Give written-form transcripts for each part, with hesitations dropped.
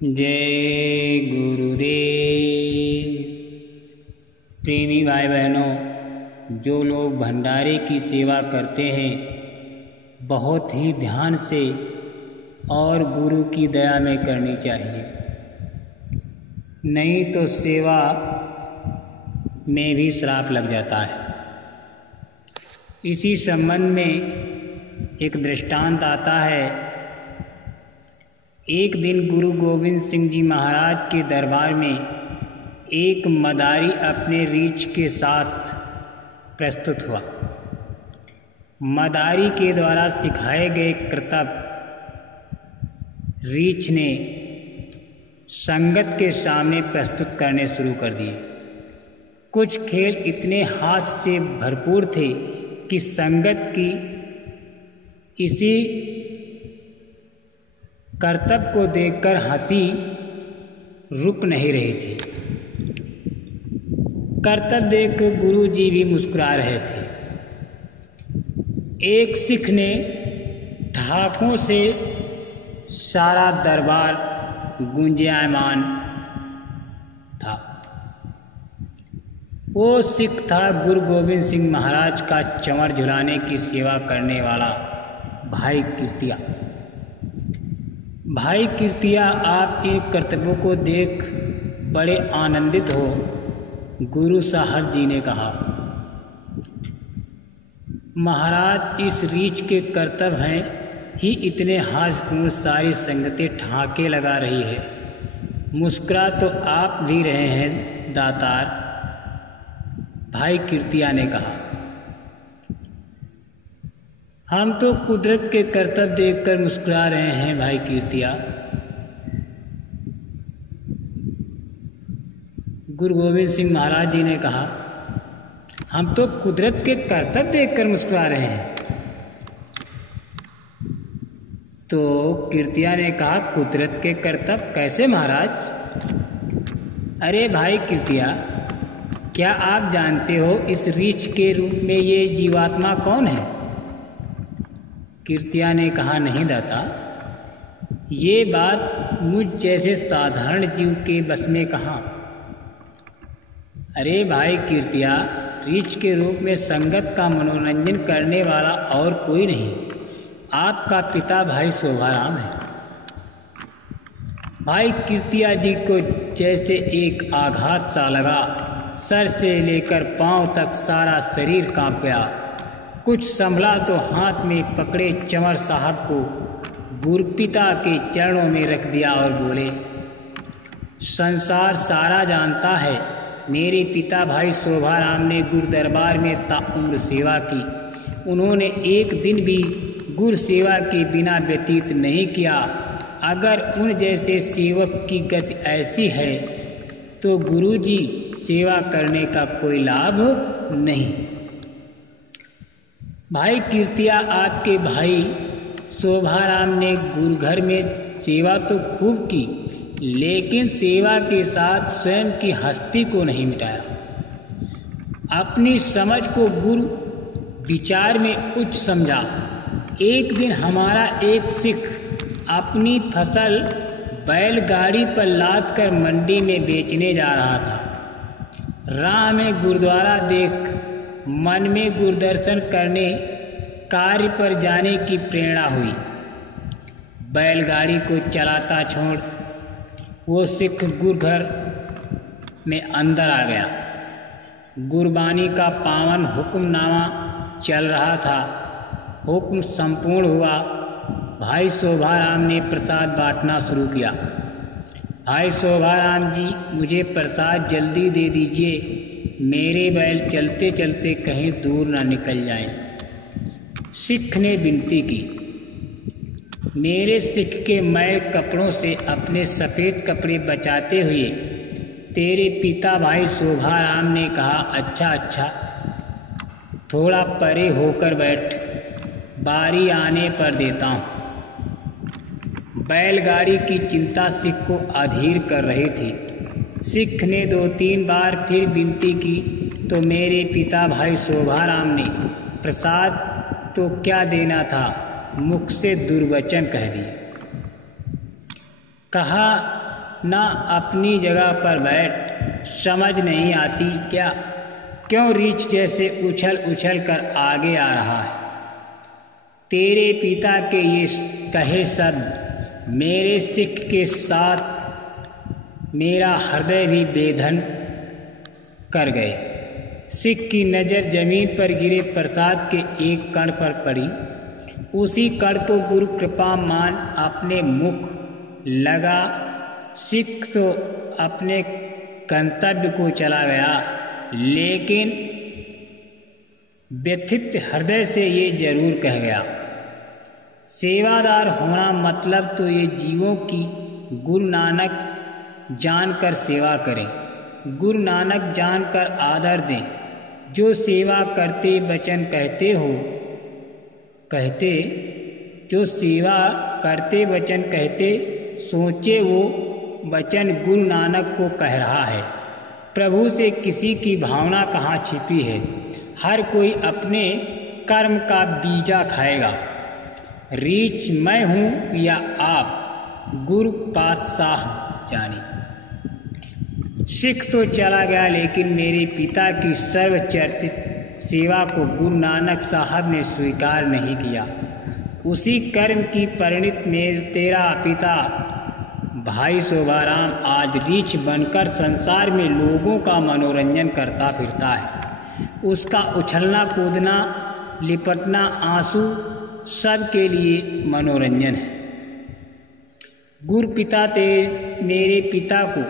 जय गुरुदेव। प्रेमी भाई बहनों, जो लोग भंडारे की सेवा करते हैं बहुत ही ध्यान से और गुरु की दया में करनी चाहिए, नहीं तो सेवा में भी श्राप लग जाता है। इसी संबंध में एक दृष्टांत आता है। एक दिन गुरु गोविंद सिंह जी महाराज के दरबार में एक मदारी अपने रीछ के साथ प्रस्तुत हुआ। मदारी के द्वारा सिखाए गए करतब रीछ ने संगत के सामने प्रस्तुत करने शुरू कर दिए। कुछ खेल इतने हास्य से भरपूर थे कि संगत की इसी करतब को देखकर हंसी रुक नहीं रही थी। करतब देखकर गुरु जी भी मुस्कुरा रहे थे। एक सिख ने ढाकों से सारा दरबार गुंजायमान था। वो सिख था गुरु गोविंद सिंह महाराज का चंवर झुलाने की सेवा करने वाला भाई कीर्तिया। भाई कीर्तिया, आप इन कर्तव्यों को देख बड़े आनंदित हो, गुरु साहब जी ने कहा। महाराज, इस रीछ के कर्तव्य हैं ही इतने हास्यपूर्ण सारी संगतें ठाके लगा रही है। मुस्कुरा तो आप भी रहे हैं दातार, भाई कीर्तिया ने कहा। हम तो कुदरत के करतब देखकर मुस्कुरा रहे हैं भाई कीर्तिया। गुरु गोविंद सिंह महाराज जी ने कहा, हम तो कुदरत के करतब देखकर मुस्कुरा रहे हैं। तो कीर्तिया ने कहा, कुदरत के करतब कैसे महाराज? अरे भाई कीर्तिया, क्या आप जानते हो इस रीछ के रूप में ये जीवात्मा कौन है? कीर्तिया ने कहा, नहीं दाता, ये बात मुझ जैसे साधारण जीव के बस में कहाँ। अरे भाई कीर्तिया, रीछ के रूप में संगत का मनोरंजन करने वाला और कोई नहीं, आपका पिता भाई शोभाराम है। भाई कीर्तिया जी को जैसे एक आघात सा लगा। सर से लेकर पांव तक सारा शरीर कांप गया। कुछ संभला तो हाथ में पकड़े चंवर साहब को गुरुपिता के चरणों में रख दिया और बोले, संसार सारा जानता है, मेरे पिता भाई शोभाराम ने गुरु दरबार में ताउम्र सेवा की। उन्होंने एक दिन भी गुरु सेवा के बिना व्यतीत नहीं किया। अगर उन जैसे सेवक की गति ऐसी है तो गुरु जी सेवा करने का कोई लाभ नहीं। भाई कीर्तिया, आपके भाई शोभाराम ने गुरुघर में सेवा तो खूब की, लेकिन सेवा के साथ स्वयं की हस्ती को नहीं मिटाया। अपनी समझ को गुरु विचार में उच्च समझा। एक दिन हमारा एक सिख अपनी फसल बैलगाड़ी पर लाद कर मंडी में बेचने जा रहा था। राह में गुरुद्वारा देख मन में गुरुदर्शन करने कार्य पर जाने की प्रेरणा हुई। बैलगाड़ी को चलाता छोड़ वो सिख गुरुघर में अंदर आ गया। गुरबानी का पावन हुक्मनामा चल रहा था। हुक्म संपूर्ण हुआ। भाई शोभाराम ने प्रसाद बांटना शुरू किया। भाई शोभाराम जी, मुझे प्रसाद जल्दी दे दीजिए, मेरे बैल चलते चलते कहीं दूर न निकल जाएं। सिख ने विनती की। मेरे सिख के मैल कपड़ों से अपने सफ़ेद कपड़े बचाते हुए तेरे पिता भाई शोभाराम ने कहा, अच्छा, थोड़ा परे होकर बैठ, बारी आने पर देता हूँ। बैलगाड़ी की चिंता सिख को अधीर कर रही थी। सिख ने 2-3 बार फिर विनती की तो मेरे पिता भाई शोभाराम ने प्रसाद तो क्या देना था, मुख से दुर्वचन कह दिए। कहा ना अपनी जगह पर बैठ। समझ नहीं आती क्या, क्यों रीछ जैसे उछल उछल कर आगे आ रहा है। तेरे पिता के ये कहे शब्द मेरे सिख के साथ मेरा हृदय भी बेधन कर गए। सिख की नज़र जमीन पर गिरे प्रसाद के एक कण पर पड़ी। उसी कण को गुरु कृपा मान अपने मुख लगा। सिख तो अपने गंतव्य को चला गया, लेकिन व्यथित हृदय से ये जरूर कह गया, सेवादार होना मतलब तो ये जीवों की गुरु नानक जानकर सेवा करें, गुरु नानक जानकर आदर दें। जो सेवा करते वचन जो सेवा करते वचन कहते सोचे वो वचन गुरु नानक को कह रहा है। प्रभु से किसी की भावना कहाँ छिपी है। हर कोई अपने कर्म का बीजा खाएगा। रीछ मैं हूँ या आप, गुरु पातशाह जाने। सिख तो चला गया, लेकिन मेरे पिता की सर्वचर्चित सेवा को गुरु नानक साहब ने स्वीकार नहीं किया। उसी कर्म की परिणत में तेरा पिता भाई शोभाराम आज रीछ बनकर संसार में लोगों का मनोरंजन करता फिरता है। उसका उछलना कूदना लिपटना आंसू सब के लिए मनोरंजन है। गुरु पिता मेरे पिता को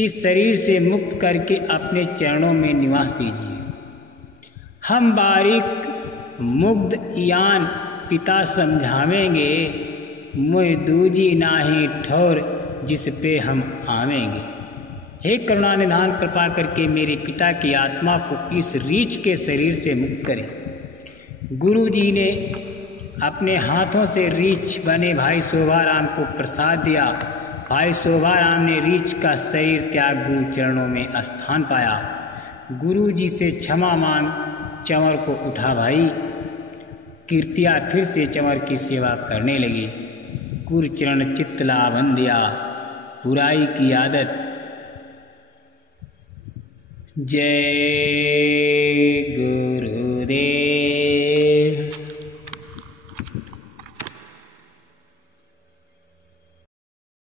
इस शरीर से मुक्त करके अपने चरणों में निवास दीजिए। हम बारीक मुग्ध यान पिता समझावेंगे, मुझ दूजी नाही ठौर जिस पे हम आवेंगे। हे करुणा निधान कृपा करके मेरे पिता की आत्मा को इस रीछ के शरीर से मुक्त करें। गुरु जी ने अपने हाथों से रीछ बने भाई शोभाराम को प्रसाद दिया। भाई शोभाराम ने रीछ का शरीर त्याग गुरु चरणों में स्थान पाया। गुरु जी से क्षमा मांग चंवर को उठा भाई। कीर्तिया फिर से चंवर की सेवा करने लगी। गुरु चरण चित्तला बंदिया, बुराई की आदत। जय गुरु।